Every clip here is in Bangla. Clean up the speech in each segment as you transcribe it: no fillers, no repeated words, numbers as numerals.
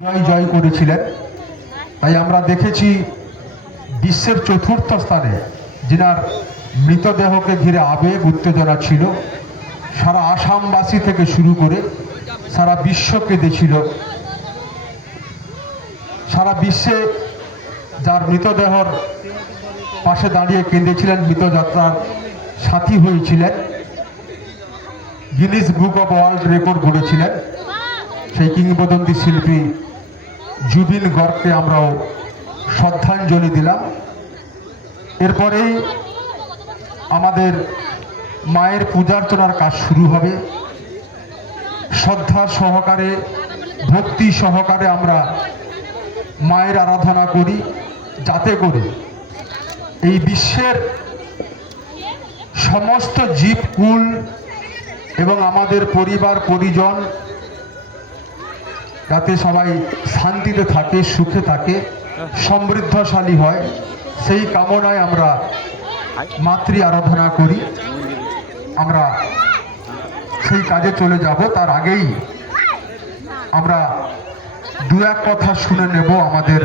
জয় করেছিলেন। তাই আমরা দেখেছি বিশ্বের চতুর্থ স্থানে যিনার মৃতদেহকে ঘিরে আবেগ উত্তেজনা ছিল। সারা আসামবাসী থেকে শুরু করে সারা বিশ্ব কেঁদেছিল। সারা বিশ্বে যার মৃতদেহর পাশে দাঁড়িয়ে কেঁদেছিলেন, মৃতযাত্রার সাথী হয়েছিলেন, Guinness book of world record গড়েছিলেন সেই কিংবদন্তি শিল্পী জুবিন গর্গকে আমরাও শ্রদ্ধাঞ্জলি দিলাম। এরপরেই আমাদের মায়ের পূজার্চনার কাজ শুরু হবে। শ্রদ্ধা সহকারে, ভক্তি সহকারে আমরা মায়ের আরাধনা করি, যাতে করে এই বিশ্বের সমস্ত জীবকুল এবং আমাদের পরিবার পরিজন যাতে সবাই শান্তিতে থাকে, সুখে থাকে, সমৃদ্ধশালী হয়, সেই কামনায় আমরা মাতৃ আরাধনা করি। আমরা সেই কাজে চলে যাব। তার আগেই আমরা দু এক কথা শুনে নেব আমাদের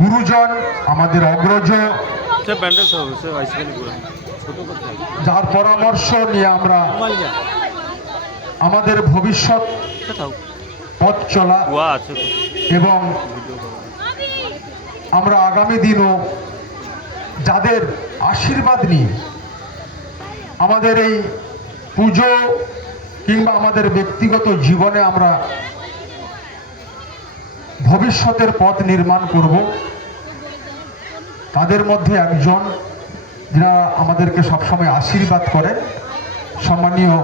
গুরুজন, আমাদের অগ্রজ, যার পরামর্শ নিয়ে আমরা আমাদের ভবিষ্যৎ পথ চলা এবং আমরা আগামী দিনও যাদের আশীর্বাদ নিয়ে আমাদের এই পুজো কিংবা আমাদের ব্যক্তিগত জীবনে আমরা ভবিষ্যতের পথ নির্মাণ করব, তাদের মধ্যে একজন যারা আমাদেরকে সবসময় আশীর্বাদ করেন, সম্মানীয়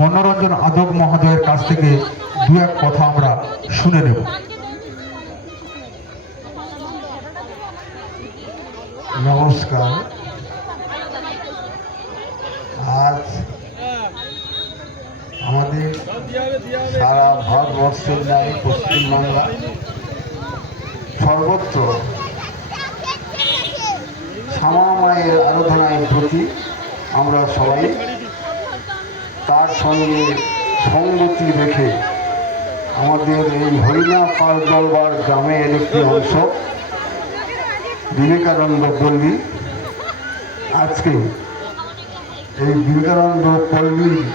মনোরঞ্জন আদক মহোদয়ের কাছ থেকে দু এক কথা আমরা শুনে নেব। নমস্কার। আজ আমাদের সারা ভারতবর্ষের ন্যায় পশ্চিমবাংলা সর্বত্র শ্যামা মায়ের আরাধনায় প্রতি আমরা সবাই তার সঙ্গে সঙ্গতি রেখে আমাদের এই হরিণা পাল দলবার গ্রামের একটি অংশ বিবেকানন্দ পল্লী, আজকে এই বিবেকানন্দ পল্লী